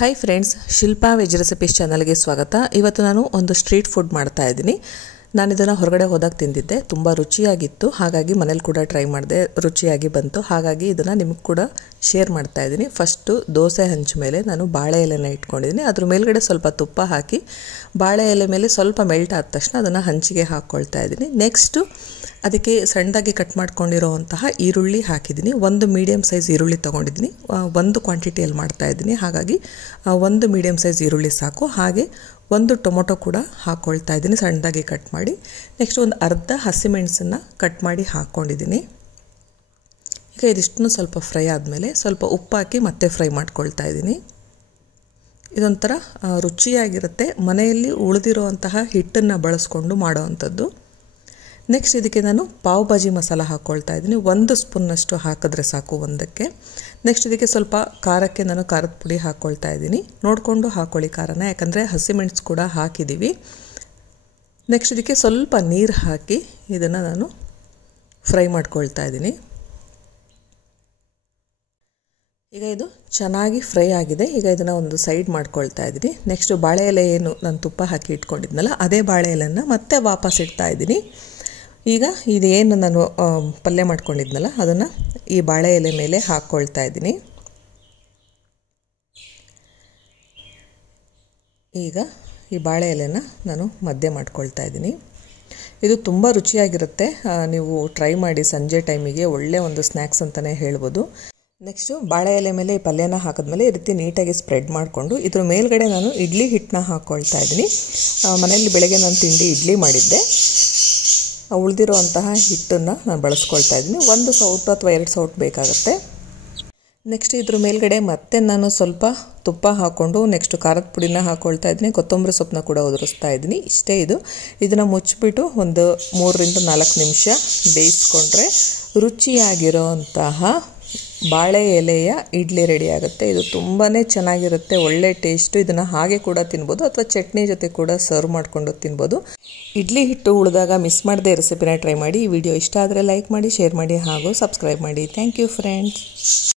Hi friends, Shilpa veg recipes ಚಾನಲ್ಗೆ ಸ್ವಾಗತ. ಇವತ್ತು ನಾನು ಒಂದು ಸ್ಟ್ರೀಟ್ ಫುಡ್ ಮಾಡ್ತಾ ಇದ್ದೀನಿ. ನಾನು ಇದನ್ನು ಹೊರಗಡೆ ಹೋದಾಗ ತಿಂದಿದ್ದೆ, ತುಂಬ ರುಚಿಯಾಗಿತ್ತು. ಹಾಗಾಗಿ ಮನೇಲಿ ಕೂಡ ಟ್ರೈ ಮಾಡಿದೆ, ರುಚಿಯಾಗಿ ಬಂತು. ಹಾಗಾಗಿ ಇದನ್ನು ನಿಮಗೆ ಕೂಡ ಶೇರ್ ಮಾಡ್ತಾ ಇದ್ದೀನಿ. ಫಸ್ಟು ದೋಸೆ ಹಂಚು ಮೇಲೆ ನಾನು ಬಾಳೆ ಎಲೆನ ಇಟ್ಕೊಂಡಿದ್ದೀನಿ. ಅದ್ರ ಮೇಲ್ಗಡೆ ಸ್ವಲ್ಪ ತುಪ್ಪ ಹಾಕಿ ಬಾಳೆ ಎಲೆ ಮೇಲೆ ಸ್ವಲ್ಪ ಮೆಲ್ಟ್ ಆದ ತಕ್ಷಣ ಅದನ್ನು ಹಂಚಿಗೆ ಹಾಕ್ಕೊಳ್ತಾ ಇದ್ದೀನಿ. ನೆಕ್ಸ್ಟು ಅದಕ್ಕೆ ಸಣ್ಣದಾಗಿ ಕಟ್ ಮಾಡ್ಕೊಂಡಿರೋವಂತಹ ಈರುಳ್ಳಿ ಹಾಕಿದ್ದೀನಿ. ಒಂದು ಮೀಡಿಯಮ್ ಸೈಜ್ ಈರುಳ್ಳಿ ತೊಗೊಂಡಿದ್ದೀನಿ. ಒಂದು ಕ್ವಾಂಟಿಟಿಯಲ್ಲಿ ಮಾಡ್ತಾಯಿದ್ದೀನಿ, ಹಾಗಾಗಿ ಒಂದು ಮೀಡಿಯಮ್ ಸೈಜ್ ಈರುಳ್ಳಿ ಸಾಕು. ಹಾಗೆ ಒಂದು ಟೊಮೊಟೊ ಕೂಡ ಹಾಕ್ಕೊಳ್ತಾ ಇದ್ದೀನಿ ಸಣ್ಣದಾಗಿ ಕಟ್ ಮಾಡಿ. ನೆಕ್ಸ್ಟ್ ಒಂದು ಅರ್ಧ ಹಸಿಮೆಣಸನ್ನು ಕಟ್ ಮಾಡಿ ಹಾಕ್ಕೊಂಡಿದ್ದೀನಿ. ಈಗ ಇದಿಷ್ಟನ್ನು ಸ್ವಲ್ಪ ಫ್ರೈ ಆದಮೇಲೆ ಸ್ವಲ್ಪ ಉಪ್ಪು ಹಾಕಿ ಮತ್ತೆ ಫ್ರೈ ಮಾಡ್ಕೊಳ್ತಾ ಇದ್ದೀನಿ. ಇದೊಂಥರ ರುಚಿಯಾಗಿರುತ್ತೆ, ಮನೆಯಲ್ಲಿ ಉಳಿದಿರುವಂತಹ ಹಿಟ್ಟನ್ನು ಬಳಸ್ಕೊಂಡು ಮಾಡೋವಂಥದ್ದು. ನೆಕ್ಸ್ಟ್ ಇದಕ್ಕೆ ನಾನು ಪಾವ್ ಭಾಜಿ ಮಸಾಲ ಹಾಕ್ಕೊಳ್ತಾ ಇದ್ದೀನಿ. 1 ಸ್ಪೂನ್ನಷ್ಟು ಹಾಕಿದ್ರೆ ಸಾಕು ಒಂದಕ್ಕೆ. ನೆಕ್ಸ್ಟ್ ಇದಕ್ಕೆ ಸ್ವಲ್ಪ ಖಾರಕ್ಕೆ ನಾನು ಖಾರದ ಪುಡಿ ಹಾಕ್ಕೊಳ್ತಾ ಇದ್ದೀನಿ. ನೋಡಿಕೊಂಡು ಹಾಕ್ಕೊಳ್ಳಿ ಖಾರನ, ಯಾಕಂದರೆ ಹಸಿಮೆಣಸು ಕೂಡ ಹಾಕಿದ್ದೀವಿ. ನೆಕ್ಸ್ಟ್ ಇದಕ್ಕೆ ಸ್ವಲ್ಪ ನೀರು ಹಾಕಿ ಇದನ್ನು ನಾನು ಫ್ರೈ ಮಾಡ್ಕೊಳ್ತಾ ಇದ್ದೀನಿ. ಈಗ ಇದು ಚೆನ್ನಾಗಿ ಫ್ರೈ ಆಗಿದೆ. ಈಗ ಇದನ್ನು ಒಂದು ಸೈಡ್ ಮಾಡ್ಕೊಳ್ತಾ ಇದ್ದೀನಿ. ನೆಕ್ಸ್ಟ್ ಬಾಳೆ ಎಲೆ ಏನು ನಾನು ತುಪ್ಪ ಹಾಕಿ ಇಟ್ಕೊಂಡಿದ್ನಲ್ಲ, ಅದೇ ಬಾಳೆ ಎಲೆಯನ್ನು ಮತ್ತೆ ವಾಪಸ್ ಇಡ್ತಾ ಇದ್ದೀನಿ. ಈಗ ಇದೇನು ನಾನು ಪಲ್ಯ ಮಾಡ್ಕೊಂಡಿದ್ನಲ್ಲ ಅದನ್ನು ಈ ಬಾಳೆ ಎಲೆ ಮೇಲೆ ಹಾಕ್ಕೊಳ್ತಾ ಇದ್ದೀನಿ. ಈಗ ಈ ಬಾಳೆ ಎಲೆನ ನಾನು ಮಧ್ಯೆ ಮಾಡ್ಕೊಳ್ತಾ ಇದ್ದೀನಿ. ಇದು ತುಂಬ ರುಚಿಯಾಗಿರುತ್ತೆ, ನೀವು ಟ್ರೈ ಮಾಡಿ. ಸಂಜೆ ಟೈಮಿಗೆ ಒಳ್ಳೆ ಒಂದು ಸ್ನ್ಯಾಕ್ಸ್ ಅಂತಲೇ ಹೇಳ್ಬೋದು. ನೆಕ್ಸ್ಟು ಬಾಳೆ ಎಲೆ ಮೇಲೆ ಈ ಪಲ್ಯನ ಹಾಕಿದ್ಮೇಲೆ ಈ ರೀತಿ ನೀಟಾಗಿ ಸ್ಪ್ರೆಡ್ ಮಾಡಿಕೊಂಡು ಇದ್ರ ಮೇಲ್ಗಡೆ ನಾನು ಇಡ್ಲಿ ಹಿಟ್ಟನ್ನ ಹಾಕ್ಕೊಳ್ತಾ ಇದ್ದೀನಿ. ಮನೆಯಲ್ಲಿ ಬೆಳಗ್ಗೆ ನಾನು ತಿಂಡಿ ಇಡ್ಲಿ ಮಾಡಿದ್ದೆ, ಉಳಿದಿರುವಂತಹ ಹಿಟ್ಟನ್ನು ನಾನು ಬಳಸ್ಕೊಳ್ತಾ ಇದ್ದೀನಿ. 1 ಸೌಟು ಅಥವಾ 2 ಸೌಟು ಬೇಕಾಗುತ್ತೆ. ನೆಕ್ಸ್ಟ್ ಇದ್ರ ಮೇಲ್ಗಡೆ ಮತ್ತೆ ನಾನು ಸ್ವಲ್ಪ ತುಪ್ಪ ಹಾಕ್ಕೊಂಡು ನೆಕ್ಸ್ಟ್ ಖಾರದ ಪುಡಿನ ಹಾಕ್ಕೊಳ್ತಾ ಇದ್ದೀನಿ. ಕೊತ್ತಂಬರಿ ಸೊಪ್ಪನ್ನ ಕೂಡ ಉದುರಿಸ್ತಾ ಇದ್ದೀನಿ. ಇಷ್ಟೇ ಇದು. ಇದನ್ನು ಮುಚ್ಚಿಬಿಟ್ಟು ಒಂದು 3 ರಿಂದ 4 ನಿಮಿಷ ಬೇಯಿಸ್ಕೊಂಡ್ರೆ ರುಚಿಯಾಗಿರೋಂತಹ ಬಾಳೆ ಎಲೆಯ ಇಡ್ಲಿ ರೆಡಿ ಆಗುತ್ತೆ. ಇದು ತುಂಬಾ ಚೆನ್ನಾಗಿರುತ್ತೆ, ಒಳ್ಳೆ ಟೇಸ್ಟು. ಇದನ್ನು ಹಾಗೆ ಕೂಡ ತಿನ್ಬೋದು ಅಥವಾ ಚಟ್ನಿ ಜೊತೆ ಕೂಡ ಸರ್ವ್ ಮಾಡಿಕೊಂಡು ತಿನ್ಬೋದು. ಇಡ್ಲಿ ಹಿಟ್ಟು ಉಳಿದಾಗ ಮಿಸ್ ಮಾಡದೆ ರೆಸಿಪಿನ ಟ್ರೈ ಮಾಡಿ. ಈ ವಿಡಿಯೋ ಇಷ್ಟ ಆದರೆ ಲೈಕ್ ಮಾಡಿ, ಶೇರ್ ಮಾಡಿ ಹಾಗೂ ಸಬ್ಸ್ಕ್ರೈಬ್ ಮಾಡಿ. Thank you friends.